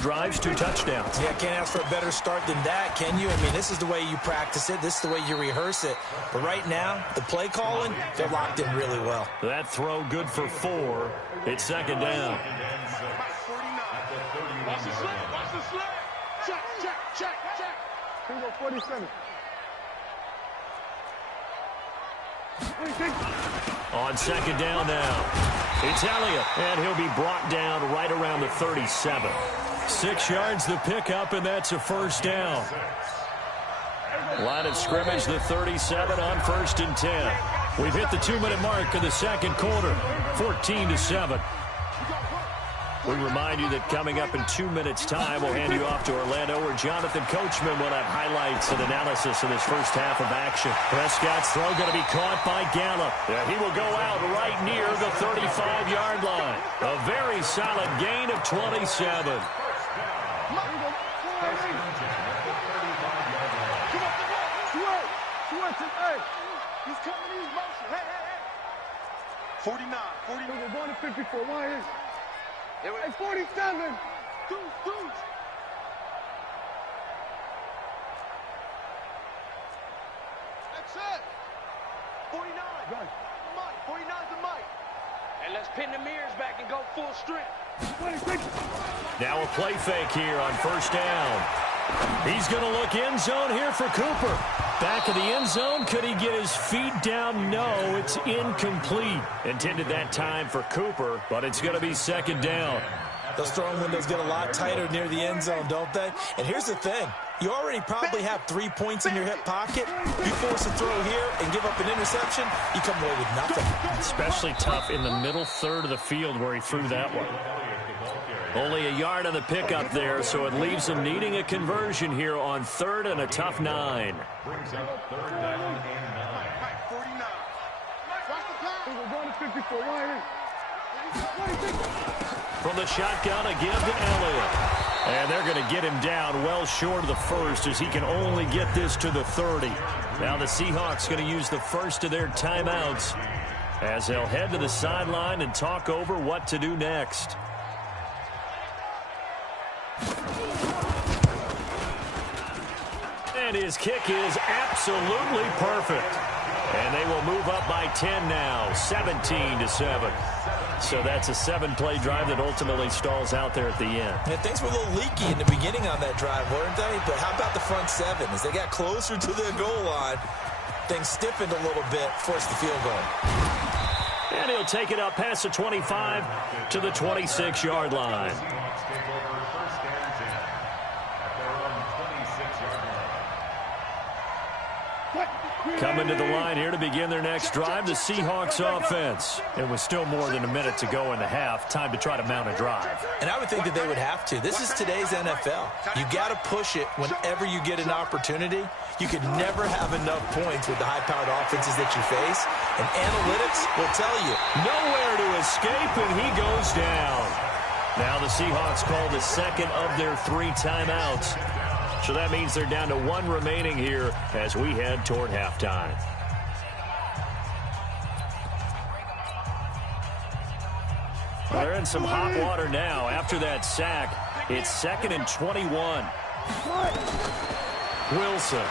drives, 2 touchdowns. Yeah, can't ask for a better start than that, can you? I mean, this is the way you practice it. This is the way you rehearse it. But right now, the play calling, they're locked in really well. That throw good for 4. It's second down. Watch the slip. Watch the slip. Check. 47. On second down now, it's Elliott, and he'll be brought down right around the 37. 6 yards the pickup, and that's a first down. Line of scrimmage, the 37 on 1st and 10. We've hit the 2-minute mark of the second quarter, 14-7. We remind you that coming up in 2 minutes' time, we'll hand you off to Orlando, where Jonathan Coachman will have highlights and analysis of this first half of action. Prescott's throw going to be caught by Gallup. Yeah, he will go out right near the 35-yard line. A very solid gain of 27. He's coming, he's motion. Hey. 49. We're going to 54. Why is? Hey, 47. Deuce. That's it. 49. Right. Mike. 49's the Mike. And let's pin the mirrors back and go full strength. 26. Now a play fake here on first down. He's going to look end zone here for Cooper. Back of the end zone. Could he get his feet down? No, it's incomplete. Intended that time for Cooper, but it's going to be second down. Those throwing windows get a lot tighter near the end zone, don't they? And here's the thing. You already probably have 3 points in your hip pocket. You force a throw here and give up an interception, you come away with nothing. Especially tough in the middle third of the field where he threw that one. Only a yard on the pickup there, so it leaves him needing a conversion here on 3rd and a tough 9. Brings up 3rd down and 9. 49. We're going to 54. Why is? From the shotgun, a give to Elliott. And they're going to get him down well short of the first, as he can only get this to the 30. Now the Seahawks going to use the first of their timeouts, as they'll head to the sideline and talk over what to do next. And his kick is absolutely perfect. And they will move up by 10 now, 17-7. So that's a 7-play drive that ultimately stalls out there at the end. And things were a little leaky in the beginning on that drive, weren't they? But how about the front 7? As they got closer to their goal line, things stiffened a little bit, forced the field goal. And he'll take it up past the 25 to the 26-yard line. Coming to the line here to begin their next drive, the Seahawks offense. It was still more than a minute to go in the half. Time to try to mount a drive. And I would think that they would have to. This is today's NFL. You got to push it whenever you get an opportunity. You could never have enough points with the high-powered offenses that you face. And analytics will tell you. Nowhere to escape, and he goes down. Now the Seahawks call the second of their 3 timeouts. So that means they're down to 1 remaining here as we head toward halftime. Well, they're in some hot water now. After that sack, it's 2nd and 21. Wilson.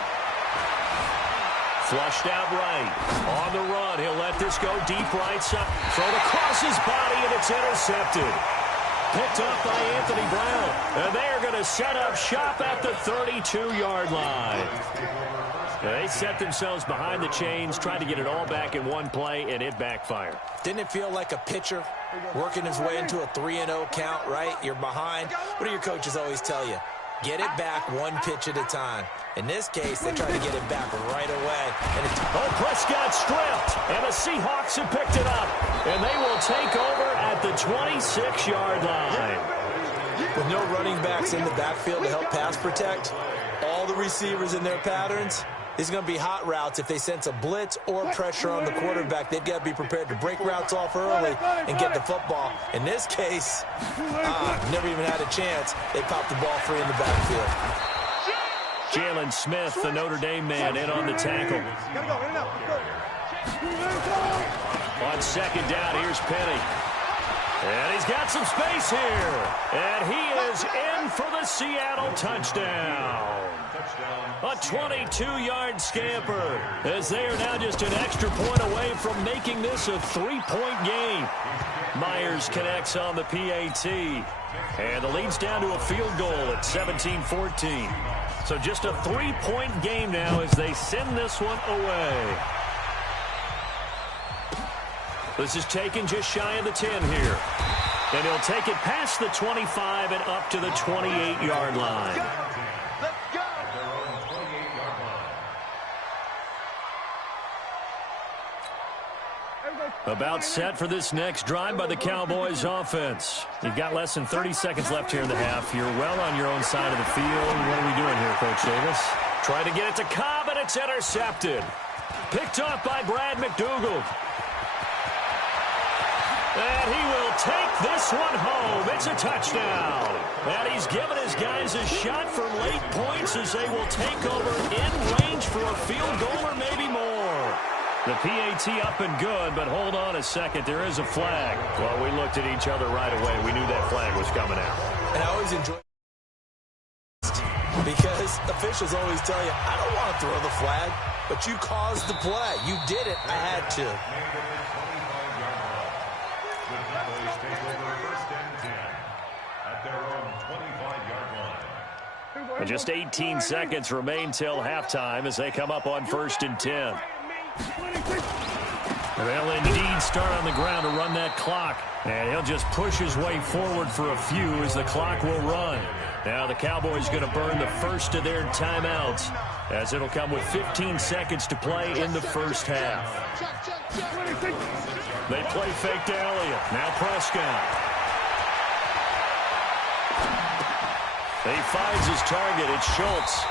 Flushed out right. On the run, he'll let this go deep right side. Thrown across his body, and it's intercepted. Picked up by Anthony Brown. And they are going to set up shop at the 32-yard line. They set themselves behind the chains, tried to get it all back in one play, and it backfired. Didn't it feel like a pitcher working his way into a 3-0 count, right? You're behind. What do your coaches always tell you? Get it back 1 pitch at a time. In this case, they try to get it back right away. And Prescott stripped, and the Seahawks have picked it up. And they will take over at the 26-yard line. With no running backs in the backfield to help pass protect, all the receivers in their patterns, these are going to be hot routes. If they sense a blitz or pressure on the quarterback, they've got to be prepared to break routes off early and get the football. In this case, never even had a chance. They popped the ball free in the backfield. Jalen Smith, the Notre Dame man, in on the tackle. On second down, here's Penny. And he's got some space here. And he is in for the Seattle touchdown. A 22-yard scamper, as they are now just an extra point away from making this a three-point game. Myers connects on the PAT. And the lead's down to a field goal at 17-14. So just a three-point game now as they send this one away. This is taken just shy of the 10 here. And he'll take it past the 25 and up to the 28-yard line. Let's go. About set for this next drive by the Cowboys offense. You've got less than 30 seconds left here in the half. You're well on your own side of the field. What are we doing here, Coach Davis? Trying to get it to Cobb, and it's intercepted. Picked off by Brad McDougald. And he will take this one home. It's a touchdown. And he's given his guys a shot for late points as they will take over in range for a field goal or maybe more. The PAT up and good, but hold on a second. There is a flag. Well, we looked at each other right away. We knew that flag was coming out. And I always enjoy because officials always tell you, I don't want to throw the flag, but you caused the play. You did it. I had to. And just 18 seconds remain till halftime as they come up on 1st and 10. They'll indeed start on the ground to run that clock. And he'll just push his way forward for a few as the clock will run. Now the Cowboys going to burn the first of their timeouts as it'll come with 15 seconds to play in the first half. They play fake to Elliott. Now Prescott. He finds his target. It's Schultz.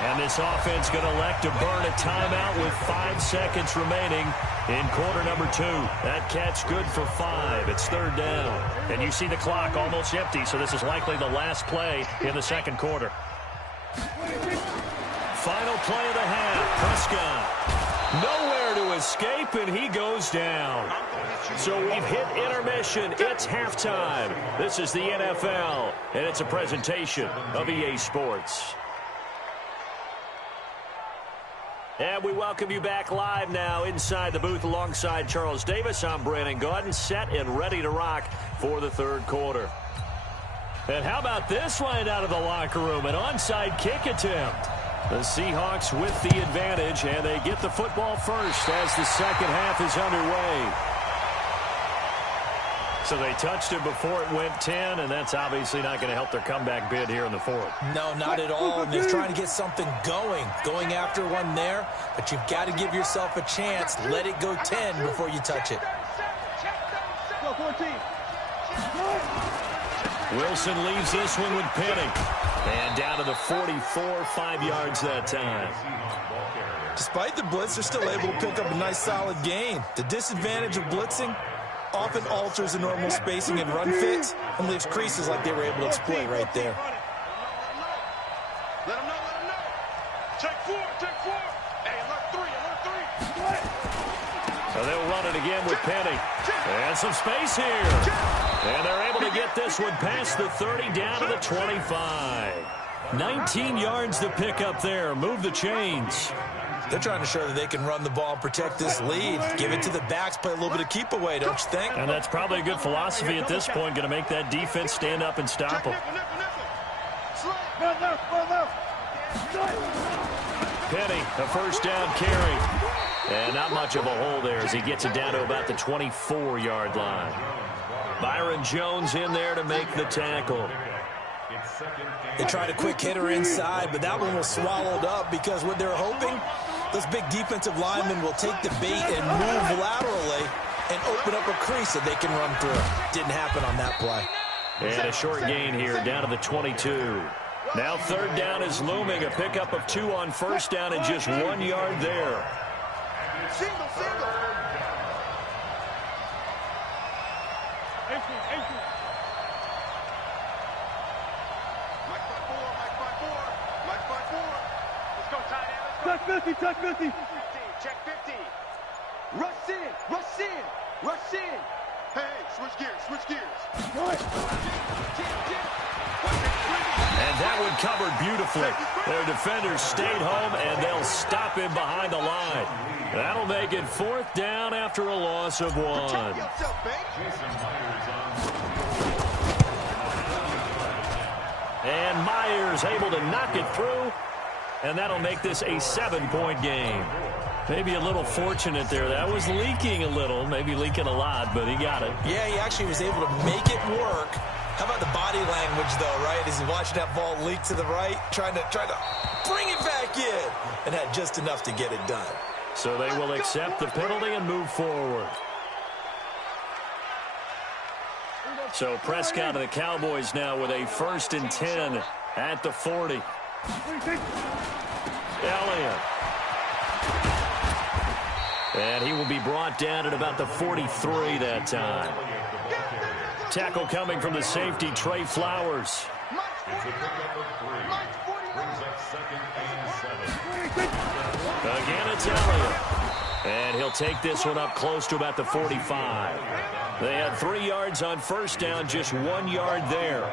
And this offense going to elect to burn a timeout with 5 seconds remaining in quarter number 2. That catch good for 5. It's 3rd down. And you see the clock almost empty, so this is likely the last play in the second quarter. Final play of the half. Prescott. Nowhere to escape, and he goes down. So we've hit intermission. It's halftime. This is the NFL, and it's a presentation of EA Sports. And we welcome you back live now inside the booth alongside Charles Davis. I'm Brandon Gaudin, set and ready to rock for the third quarter. And how about this line out of the locker room? An onside kick attempt. The Seahawks with the advantage, and they get the football first as the second half is underway. So they touched it before it went 10, and that's obviously not going to help their comeback bid here in the fourth. No, not at all. And they're trying to get something going after one there. But you've got to give yourself a chance. Let it go 10 before you touch it. Go 14. Wilson leaves this one with Penning. And down to the 44, 5 yards that time. Despite the blitz, they're still able to pick up a nice solid gain. The disadvantage of blitzing often alters the normal spacing and run fits and leaves creases like they were able to exploit right there. Let him know. Check 4. Hey, alert 3. So they'll run it again with Penning. And some space here. And they're able to get this one past the 30 down to the 25. 19 yards to pick up there. Move the chains. They're trying to show that they can run the ball and protect this lead. Give it to the backs, play a little bit of keep away, don't you think? And that's probably a good philosophy at this point, going to make that defense stand up and stop them. Penny, a first down carry. And not much of a hole there as he gets it down to about the 24-yard line. Byron Jones in there to make the tackle. They tried a quick hitter inside, but that one was swallowed up because what they're hoping, those big defensive linemen will take the bait and move laterally and open up a crease that they can run through. Didn't happen on that play. And a short gain here down to the 22. Now 3rd down is looming. A pickup of 2 on first down and just 1 yard there. Single. Touch 50. Check 50. Rush in. switch gears, switch gears. And that one covered beautifully. Their defenders stayed home, and they'll stop him behind the line. That'll make it 4th down after a loss of 1. And Myers able to knock it through, and that'll make this a 7-point game. Maybe a little fortunate there. That was leaking a little, maybe leaking a lot, but he got it. Yeah, he actually was able to make it work. How about the body language, though, right? As he's watching that ball leak to the right, trying to bring it back in, and had just enough to get it done. So they will accept the penalty and move forward. So Prescott and the Cowboys now with a 1st and 10 at the 40. Elliott. And he will be brought down at about the 43 that time. Tackle coming from the safety, Trey Flowers. Again, it's Elliott. And he'll take this one up close to about the 45. They had 3 yards on 1st down, just 1 yard there.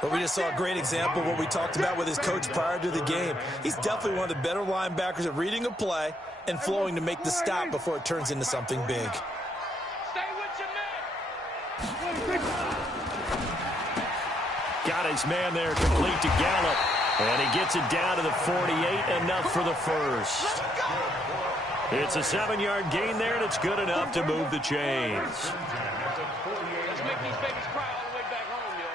But we just saw a great example of what we talked about with his coach prior to the game. He's definitely one of the better linebackers at reading a play and flowing to make the stop before it turns into something big. Stay with your man. Got his man there, complete to Gallup. And he gets it down to the 48, enough for the 1st. It's a 7-yard gain there, and it's good enough to move the chains. Let's make these babies cry all the way back home, yo.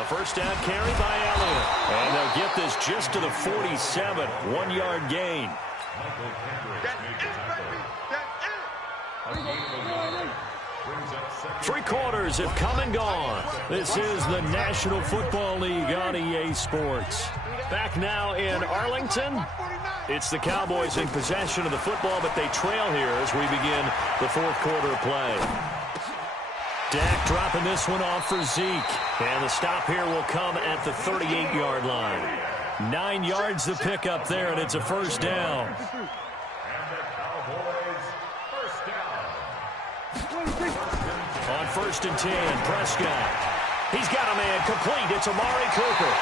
A 1st down carry by Elliott. And they'll get this just to the 47, 1-yard gain. That's it, baby. That's it. 3 quarters have come and gone. This is the National Football League on EA Sports. Back now in Arlington. It's the Cowboys in possession of the football, but they trail here as we begin the 4th quarter of play. Dak dropping this one off for Zeke. And the stop here will come at the 38-yard line. 9 yards the pickup there, and it's a 1st down. On 1st and 10, Prescott. He's got a man complete. It's Amari Cooper.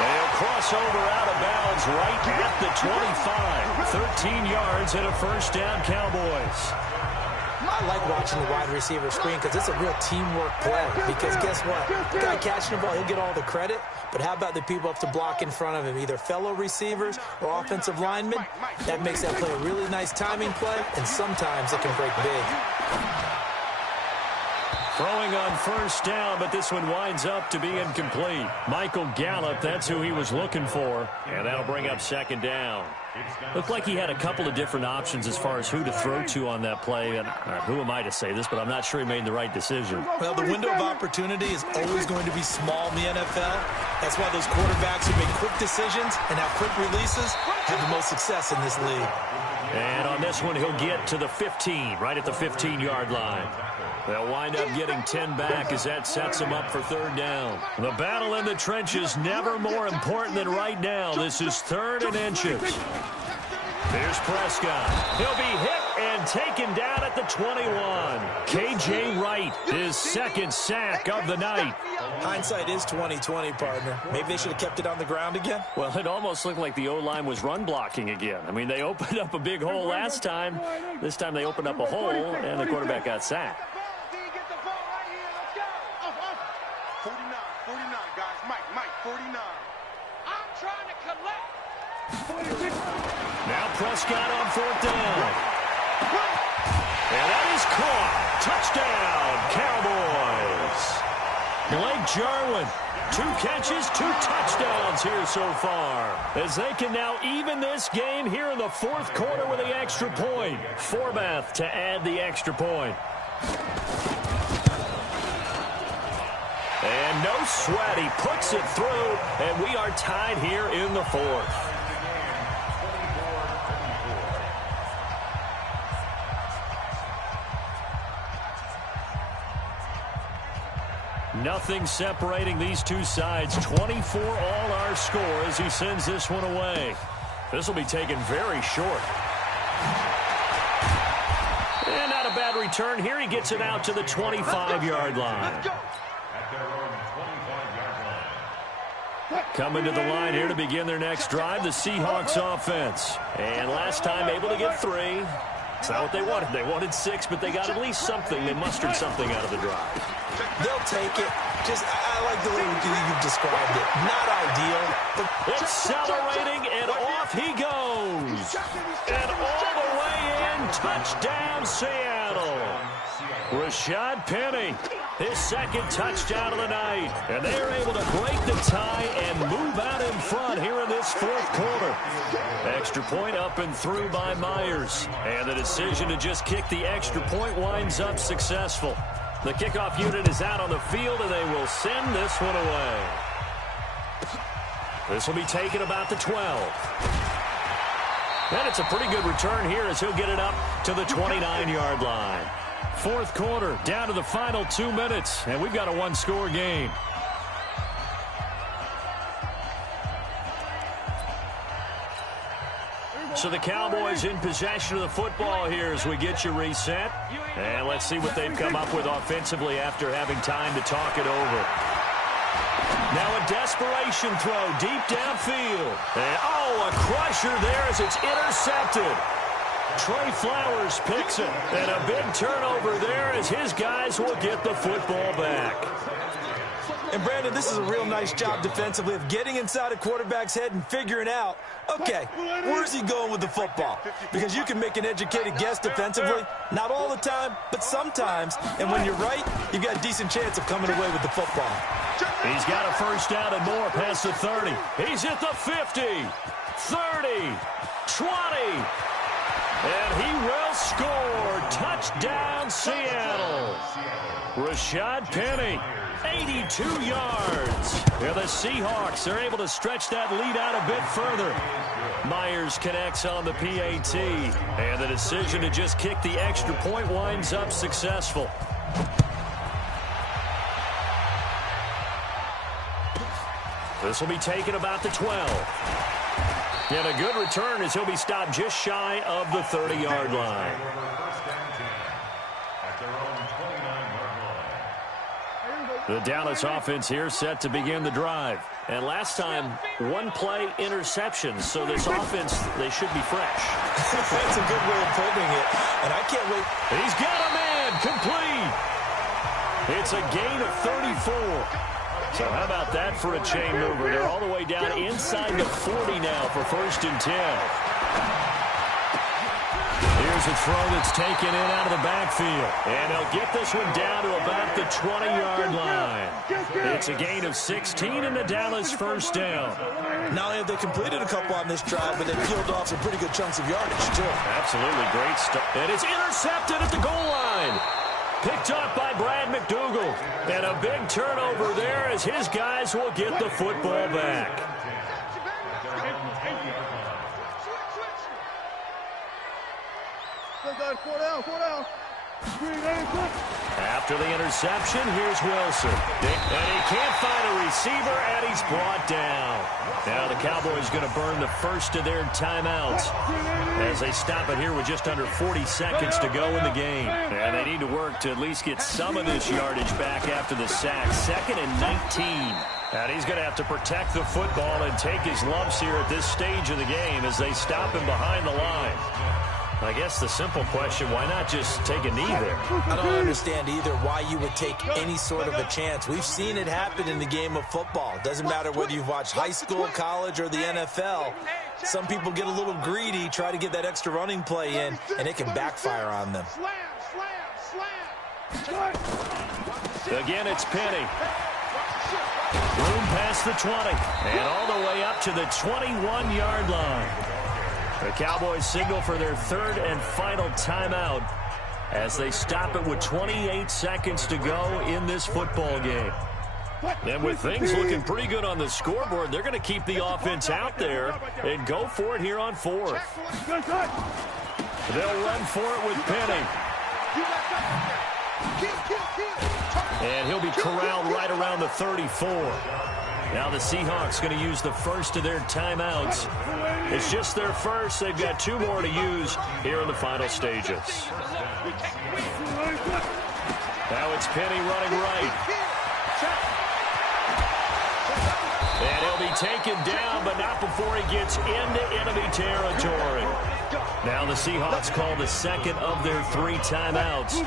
They'll cross over out of bounds right at the 25. 13 yards and a 1st down, Cowboys. I like watching the wide receiver screen because it's a real teamwork play. Because guess what? The guy catching the ball, he'll get all the credit. But how about the people up to block in front of him, either fellow receivers or offensive linemen? That makes that play a really nice timing play, and sometimes it can break big. Throwing on 1st down, but this one winds up to be incomplete. Michael Gallup, that's who he was looking for. And that'll bring up 2nd down. Looked like he had a couple of different options as far as who to throw to on that play. And who am I to say this, but I'm not sure he made the right decision. Well, the window of opportunity is always going to be small in the NFL. That's why those quarterbacks who make quick decisions and have quick releases have the most success in this league. And on this one, he'll get to the 15, right at the 15-yard line. They'll wind up getting 10 back as that sets them up for 3rd down. The battle in the trenches never more important than right now. This is 3rd and inches. Here's Prescott. He'll be hit and taken down at the 21. K.J. Wright, his 2nd sack of the night. Hindsight is 20/20, partner. Maybe they should have kept it on the ground again. Well, it almost looked like the O-line was run blocking again. I mean, they opened up a big hole last time. This time they opened up a hole, and the quarterback got sacked. 49, guys. Mike, 49. I'm trying to collect. Now Prescott on 4th down. And that is caught. Touchdown, Cowboys. Blake Jarwin, 2 catches, 2 touchdowns here so far. As they can now even this game here in the 4th quarter with the extra point. Forbath to add the extra point. And no sweat, he puts it through, and we are tied here in the 4th. Nothing separating these two sides. 24 all our score as he sends this one away. This will be taken very short. And not a bad return here. He gets it out to the 25-yard line. Let's go. Coming to the line here to begin their next drive, the Seahawks offense. And last time able to get 3. It's not what they wanted. They wanted 6, but they got at least something. They mustered something out of the drive. They'll take it. I like the way you've described it. Not ideal, but accelerating, and off he goes. And all the way in, touchdown Seattle. Rashad Penny, his second touchdown of the night. And they are able to break the tie and move out in front here in this fourth quarter. Extra point up and through by Myers. And the decision to just kick the extra point winds up successful. The kickoff unit is out on the field, and they will send this one away. This will be taken about the 12. And it's a pretty good return here as he'll get it up to the 29-yard line. Fourth quarter, down to the final 2 minutes, and we've got a one-score game. So the Cowboys in possession of the football here as we get you reset. And let's see what they've come up with offensively after having time to talk it over. Now a desperation throw deep downfield. And, a crusher there as it's intercepted. Trey Flowers picks it. And a big turnover there as his guys will get the football back. And, Brandon, this is a real nice job defensively of getting inside a quarterback's head and figuring out, okay, where's he going with the football? Because you can make an educated guess defensively. Not all the time, but sometimes. And when you're right, you've got a decent chance of coming away with the football. He's got a first down and more past the 30. He's at the 50, 30, 20. And he will score. Touchdown, Seattle. Rashad Penny. 82 yards. Yeah, the Seahawks are able to stretch that lead out a bit further. Myers connects on the PAT. And the decision to just kick the extra point winds up successful. This will be taken about the 12. And a good return as he'll be stopped just shy of the 30-yard line. The Dallas offense here set to begin the drive. And last time, one-play interceptions. So this offense, they should be fresh. That's a good way of putting it. And I can't wait. He's got a man complete. It's a gain of 34. So how about that for a chain mover? They're all the way down inside the 40 now for 1st and 10. Here's a throw that's taken in out of the backfield. And they'll get this one down to about the 20-yard line. It's a gain of 16 and the Dallas first down. Not only have they completed a couple on this drive, but they've peeled off some pretty good chunks of yardage, too. Absolutely great stuff. And it's intercepted at the goal line. Picked up by Brad McDougal. And a big turnover there as his guys will get the football back. After the interception, here's Wilson. And he can't find a receiver, and he's brought down. Now the Cowboys going to burn the first of their timeouts as they stop it here with just under 40 seconds to go in the game. And they need to work to at least get some of this yardage back after the sack. 2nd and 19. And he's going to have to protect the football and take his lumps here at this stage of the game as they stop him behind the line. I guess the simple question, why not just take a knee there? I don't understand either why you would take any sort of a chance. We've seen it happen in the game of football. It doesn't matter whether you've watched high school, college, or the NFL. Some people get a little greedy, try to get that extra running play in, and it can backfire on them. Again, it's Penny. Room past the 20, and all the way up to the 21-yard line. The Cowboys signal for their 3rd and final timeout as they stop it with 28 seconds to go in this football game. And with things looking pretty good on the scoreboard, they're going to keep the offense out there and go for it here on 4th. They'll run for it with Penny. And he'll be corralled right around the 34. Now the Seahawks going to use the first of their timeouts. It's just their first. They've got 2 more to use here in the final stages. Now it's Penny running right. And he'll be taken down, but not before he gets into enemy territory. Now the Seahawks call the second of their 3 timeouts.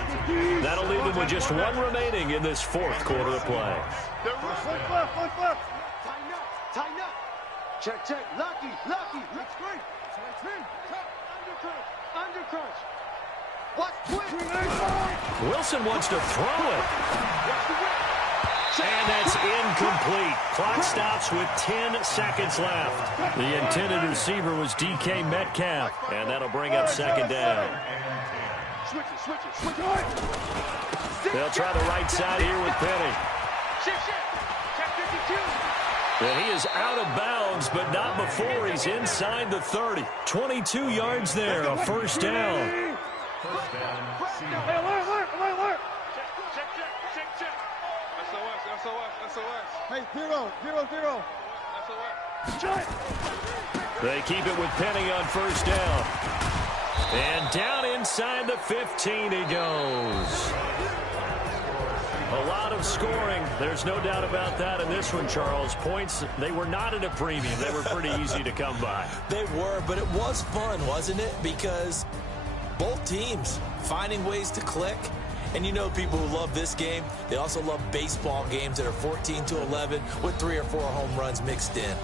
That'll leave them with just 1 remaining in this 4th quarter of play. Tighten up. Check. Lucky. Let's go. Under crunch. Watch quick. Wilson wants to throw it. And that's incomplete. Clock stops with 10 seconds left. The intended receiver was DK Metcalf, and that'll bring up 2nd down. Switch it. They'll try the right side here with Penny. Check 52. And he is out of bounds, but not before he's inside the 30. 22 yards there, a 1st down. Hey, alert. Check. SOS. Hey, 0. SOS. They keep it with Penny on 1st down. And down inside the 15 he goes. A lot of scoring. There's no doubt about that in this one, Charles. Points, they were not at a premium. They were pretty easy to come by. They were, but it was fun, wasn't it? Because both teams finding ways to click. And you know people who love this game, they also love baseball games that are 14-11 with 3 or 4 home runs mixed in.